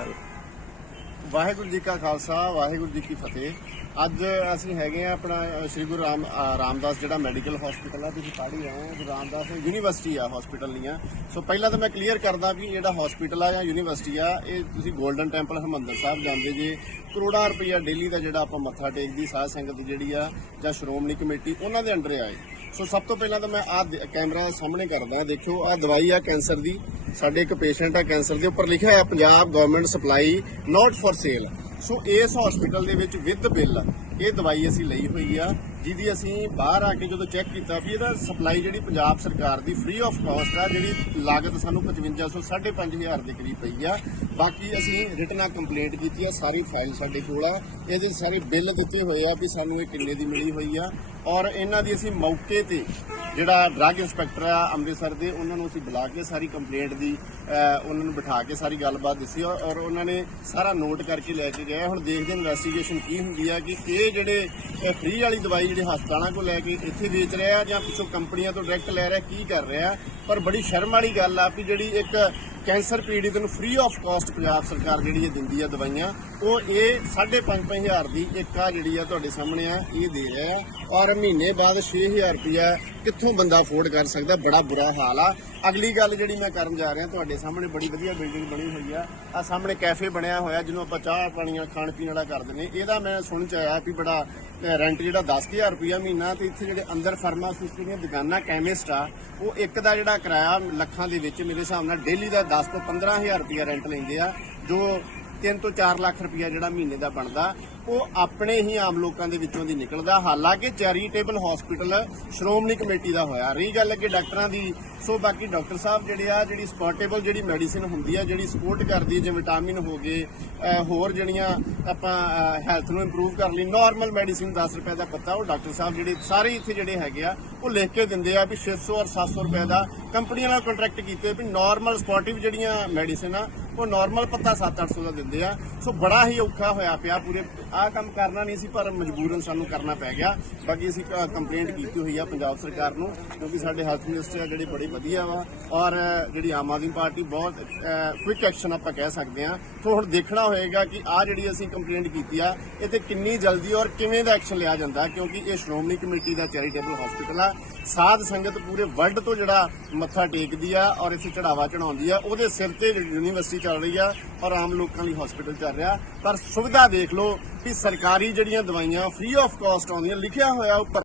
ਗੱਲ। ਵਾਹਿਗੁਰੂ ਜੀ ਕਾ ਖਾਲਸਾ, ਵਾਹਿਗੁਰੂ ਜੀ ਕੀ ਫਤਿਹ। ਅੱਜ ਅਸੀਂ ਹੈਗੇ ਆ ਆਪਣਾ ਸ੍ਰੀ ਗੁਰੂ ਰਾਮ ਰਾਮਦਾਸ ਜਿਹੜਾ ਮੈਡੀਕਲ ਹਸਪੀਟਲ ਆ, ਤੁਸੀਂ ਪੜ੍ਹ ਹੀ ਰਹੇ ਹੋ, ਗੁਰੂ ਰਾਮਦਾਸ ਯੂਨੀਵਰਸਿਟੀ ਆ ਹਸਪੀਟਲ ਨਹੀਂ ਆ ਸੋ ਪਹਿਲਾਂ ਤਾਂ ਮੈਂ ਕਲੀਅਰ ਕਰਦਾ ਵੀ ਜਿਹੜਾ ਹਸਪੀਟਲ ਆ ਜਾਂ ਯੂਨੀਵਰਸਿਟੀ ਆ, ਇਹ ਤੁਸੀਂ 골ਡਨ ਟੈਂਪਲ ਹਰਮੰਦਰ ਸਾਹਿਬ ਜਾਂਦੇ ਜੇ, ਕਰੋੜਾਂ ਰੁਪਈਆ ਡੇਲੀ ਦਾ ਜਿਹੜਾ ਆਪਾਂ ਮੱਥਾ ਟੇਕਦੀ, ਸਾਧ ਸੰਗਤ ਜਿਹੜੀ ਆ, ਜਾਂ ਸ਼੍ਰੋਮਣੀ ਕਮੇਟੀ, ਉਹਨਾਂ ਦੇ ਅੰਡਰ ਆਏ। ਸੋ ਸਭ ਤੋਂ ਪਹਿਲਾਂ ਤਾਂ ਮੈਂ ਆ ਕੈਮਰਾ ਸਾਹਮਣੇ ਕਰਦਾ, ਦੇਖਿਓ ਆ ਦਵਾਈ ਆ ਕੈਂਸਰ ਦੀ। ਸਾਡੇ ਇੱਕ ਪੇਸ਼ੈਂਟ ਆ ਕੈਂਸਰ ਦੇ, ਉੱਪਰ ਲਿਖਿਆ ਹੋਇਆ Punjab government supply not for sale so ਇਸ ਹਸਪੀਟਲ ਦੇ ਵਿੱਚ ਵਿਦ ਬਿੱਲ ਇਹ ਦਵਾਈ ਅਸੀਂ ਲਈ ਹੋਈ ਆ। ਜਿਹਦੀ ਅਸੀਂ ਬਾਹਰ ਆ ਕੇ ਜਦੋਂ ਚੈੱਕ ਕੀਤਾ ਵੀ ਇਹਦਾ ਸਪਲਾਈ ਜਿਹੜੀ ਪੰਜਾਬ ਸਰਕਾਰ ਦੀ ਫ੍ਰੀ ਆਫ ਕਾਸਟ ਆ, ਜਿਹੜੀ ਲਾਗਤ ਸਾਨੂੰ 5500 5500 ਦੇ ਕਰੀਬ ਪਈ ਆ। ਬਾਕੀ ਅਸੀਂ ਰਿਟਨਾ ਕੰਪਲੇਂਟ ਕੀਤੀ ਆ, ਸਾਰੀ ਫਾਈਲ ਸਾਡੇ ਕੋਲ ਆ। ਇਹਦੇ ਸਾਰੇ ਬਿੱਲ ਦਿੱਤੇ ਹੋਏ ਆ ਵੀ ਸਾਨੂੰ ਇਹ ਕਿੰਨੇ ਦੀ ਮਿਲੀ ਹੋਈ ਆ। ਔਰ ਇਹਨਾਂ ਦੀ ਅਸੀਂ ਮੌਕੇ ਤੇ ਜਿਹੜਾ ਡਰੱਗ ਇੰਸਪੈਕਟਰ ਆ ਅੰਮ੍ਰਿਤਸਰ ਦੇ, ਉਹਨਾਂ ਨੂੰ ਅਸੀਂ ਬੁਲਾ ਕੇ ਸਾਰੀ ਕੰਪਲੇਂਟ ਦੀ ਉਹਨਾਂ ਨੂੰ ਬਿਠਾ ਕੇ ਸਾਰੀ ਗੱਲਬਾਤ ਦੱਸੀ ਔਰ ਔਰ ਉਹਨਾਂ ਨੇ ਸਾਰਾ ਨੋਟ ਕਰਕੇ ਲੈ ਕੇ ਗਏ। ਹੁਣ ਦੇਖਦੇ ਇਨਵੈਸਟੀਗੇਸ਼ਨ ਕੀ ਹੁੰਦੀ ਆ ਕਿ ਇਹ ਜਿਹੜੇ ਫ੍ਰੀ ਵਾਲੀ ਦਵਾਈ ਜਿਹੜੇ ਹਸਪਤਾਲਾਂ ਕੋਲ ਲੈ ਕੇ ਇੱਥੇ ਵੇਚ ਰਿਹਾ ਜਾਂ ਪਿੱਛੋਂ ਕੰਪਨੀਆਂ ਤੋਂ ਡਾਇਰੈਕਟ ਲੈ ਰਿਹਾ, ਕੀ ਕਰ ਰਿਹਾ? ਪਰ ਬੜੀ ਸ਼ਰਮ ਵਾਲੀ ਗੱਲ ਆ ਵੀ ਜਿਹੜੀ ਇੱਕ ਕੈਂਸਰ ਪੀੜਿਤ ਨੂੰ ਫ੍ਰੀ ਆਫ ਕਾਸਟ ਪੰਜਾਬ ਸਰਕਾਰ ਜਿਹੜੀ ਇਹ ਦਿੰਦੀ ਆ ਦਵਾਈਆਂ, ਉਹ ਇਹ 5.5 ਹਜ਼ਾਰ ਦੀ ਇੱਕ ਆ ਜਿਹੜੀ ਆ ਤੁਹਾਡੇ ਸਾਹਮਣੇ ਆ, ਇਹ ਦੇ ਰਿਹਾ ਆ। ਔਰ ਮਹੀਨੇ ਬਾਅਦ 6000 ਰੁਪਇਆ ਕਿੱਥੋਂ ਬੰਦਾ ਅਫੋਰਡ ਕਰ ਸਕਦਾ, ਬੜਾ ਬੁਰਾ ਹਾਲ ਆ। ਅਗਲੀ ਗੱਲ ਜਿਹੜੀ ਮੈਂ ਕਰਨ ਜਾ ਰਿਹਾ, ਤੁਹਾਡੇ ਸਾਹਮਣੇ ਬੜੀ ਵਧੀਆ ਬਿਲਡਿੰਗ ਬਣੀ ਹੋਈ ਆ। ਆ ਸਾਹਮਣੇ ਕੈਫੇ ਬਣਿਆ ਹੋਇਆ, ਜਿਹਨੂੰ ਆਪਾਂ ਚਾਹ ਪਾਣੀਆਂ, ਖਾਣ ਪੀਣ ਵਾਲਾ ਕਰਦੇ ਨੇ ਇਹਦਾ ਮੈਂ ਸੁਣ ਚ ਆਇਆ ਵੀ ਬੜਾ ਰੈਂਟ ਜਿਹੜਾ 10000 ਰੁਪਇਆ ਮਹੀਨਾ ਤੇ ਇੱਥੇ ਜਿਹੜੇ ਅੰਦਰ ਫਾਰਮਾਸਿਸਟ ਦੀਆਂ ਦੁਕਾਨਾਂ ਕੈਮਿਸਟ ਆ, ਉਹ ਇੱਕ ਦਾ ਜਿਹੜਾ ਕਿਰਾਇਆ ਲੱਖਾਂ ਦੇ ਵਿੱਚ ਮੇਰੇ ਹਿਸਾਬ ਨਾਲ ਡੇਲੀ ਦਾ 10 ਤੋਂ 15000 ਰੁਪਇਆ ਰੈਂਟ ਲੈਂਦੇ ਆ ਜੋ 3 ਤੋਂ 4 ਲੱਖ ਰੁਪਇਆ ਜਿਹੜਾ ਮਹੀਨੇ ਦਾ ਬਣਦਾ, ਉਹ ਆਪਣੇ ਹੀ ਆਮ ਲੋਕਾਂ ਦੇ ਵਿੱਚੋਂ ਦੀ ਨਿਕਲਦਾ। ਹਾਲਾਂਕਿ ਚੈਰੀਟੇਬਲ ਹਸਪੀਟਲ ਸ਼੍ਰੋਮਣੀ ਕਮੇਟੀ ਦਾ ਹੋਇਆ। ਰਹੀ ਗੱਲ ਅੱਗੇ ਡਾਕਟਰਾਂ ਦੀ, ਸੋ ਬਾਕੀ ਡਾਕਟਰ ਸਾਹਿਬ ਜਿਹੜੇ ਆ, ਜਿਹੜੀ ਸਪੋਰਟੇਬਲ ਜਿਹੜੀ ਮੈਡੀਸਿਨ ਹੁੰਦੀ ਆ, ਜਿਹੜੀ ਸਪੋਰਟ ਕਰਦੀ ਹੈ ਜਿਵੇਂ ਵਿਟਾਮਿਨ ਹੋ ਗਏ ਹੋਰ ਜਿਹੜੀਆਂ ਆਪਾਂ ਹੈਲਥ ਨੂੰ ਇੰਪਰੂਵ ਕਰ ਲਈ ਨਾਰਮਲ ਮੈਡੀਸਿਨ 10 ਰੁਪਏ ਦਾ ਪੱਤਾ, ਉਹ ਡਾਕਟਰ ਸਾਹਿਬ ਜਿਹੜੇ, ਸਾਰੇ ਇੱਥੇ ਜਿਹੜੇ ਹੈਗੇ ਆ, ਉਹ ਲਿਖ ਕੇ ਦਿੰਦੇ ਆ ਵੀ 600 ਔਰ 700 ਰੁਪਏ ਦਾ ਕੰਪਨੀਆਂ ਨਾਲ ਕੰਟਰੈਕਟ ਕੀਤੇ ਵੀ ਨਾਰਮਲ ਸਪੋਰਟਿਵ ਜਿਹੜੀਆਂ ਮੈਡੀਸਿਨ ਆ ਉਹ ਨਾਰਮਲ ਪੱਤਾ 7-800 ਦਾ ਦਿੰਦੇ ਆ। ਸੋ ਬੜਾ ਹੀ ਔਖਾ ਹੋਇਆ ਪਿਆ ਪੂਰੇ। ਆਹ ਕੰਮ ਕਰਨਾ ਨਹੀਂ ਸੀ, ਪਰ ਮਜਬੂਰਨ ਸਾਨੂੰ ਕਰਨਾ ਪੈ ਗਿਆ। ਬਾਕੀ ਅਸੀਂ ਕੰਪਲੇਂਟ ਕੀਤੀ ਹੋਈ ਆ ਪੰਜਾਬ ਸਰਕਾਰ ਨੂੰ, ਕਿਉਂਕਿ ਸਾਡੇ ਹੈਲਥ ਮਿਨਿਸਟਰ ਆ ਜਿਹੜੇ ਬੜੇ ਵਧੀਆ ਵਾ। ਔਰ ਜਿਹੜੀ ਆਮ ਆਦਮੀ ਪਾਰਟੀ ਬਹੁਤ ਕੁਇਕ ਐਕਸ਼ਨ ਆਪਾਂ ਕਹਿ ਸਕਦੇ ਆ। ਸੋ ਹੁਣ ਦੇਖਣਾ ਹੋਏਗਾ ਕਿ ਆ ਜਿਹੜੀ ਅਸੀਂ ਕੰਪਲੇਂਟ ਕੀਤੀ ਆ, ਇਹ ਤੇ ਕਿੰਨੀ ਜਲਦੀ ਔਰ ਕਿਵੇਂ ਦਾ ਐਕਸ਼ਨ ਲਿਆ ਜਾਂਦਾ, ਕਿਉਂਕਿ ਇਹ ਸ਼੍ਰੋਮਣੀ ਕਮੇਟੀ ਦਾ ਚੈਰੀਟੇਬਲ ਹਸਪੀਟਲ ਆ। ਸਾਧ ਸੰਗਤ ਪੂਰੇ ਵਰਲਡ ਤੋਂ ਜਿਹੜਾ ਮੱਥਾ ਟੇਕਦੀ ਆ ਔਰ ਇੱਥੇ ਚੜਾਵਾ ਚੜਾਉਂਦੀ ਆ, ਉਹਦੇ ਸਿਰ ਤੇ ਯੂਨੀਵਰਸਿਟੀ ਚੱਲ ਰਹੀ ਆ ਔਰ ਆਮ ਲੋਕਾਂ ਲਈ ਹਸਪੀਟਲ ਚੱਲ ਰਿਹਾ। ਪਰ ਸੁਵਿਧਾ ਦੇਖ ਲਓ ਕਿ ਸਰਕਾਰੀ ਜਿਹੜੀਆਂ ਦਵਾਈਆਂ ਫ੍ਰੀ ਆਫ ਕਾਸਟ ਆਉਂਦੀਆਂ, ਲਿਖਿਆ ਹੋਇਆ ਉੱਪਰ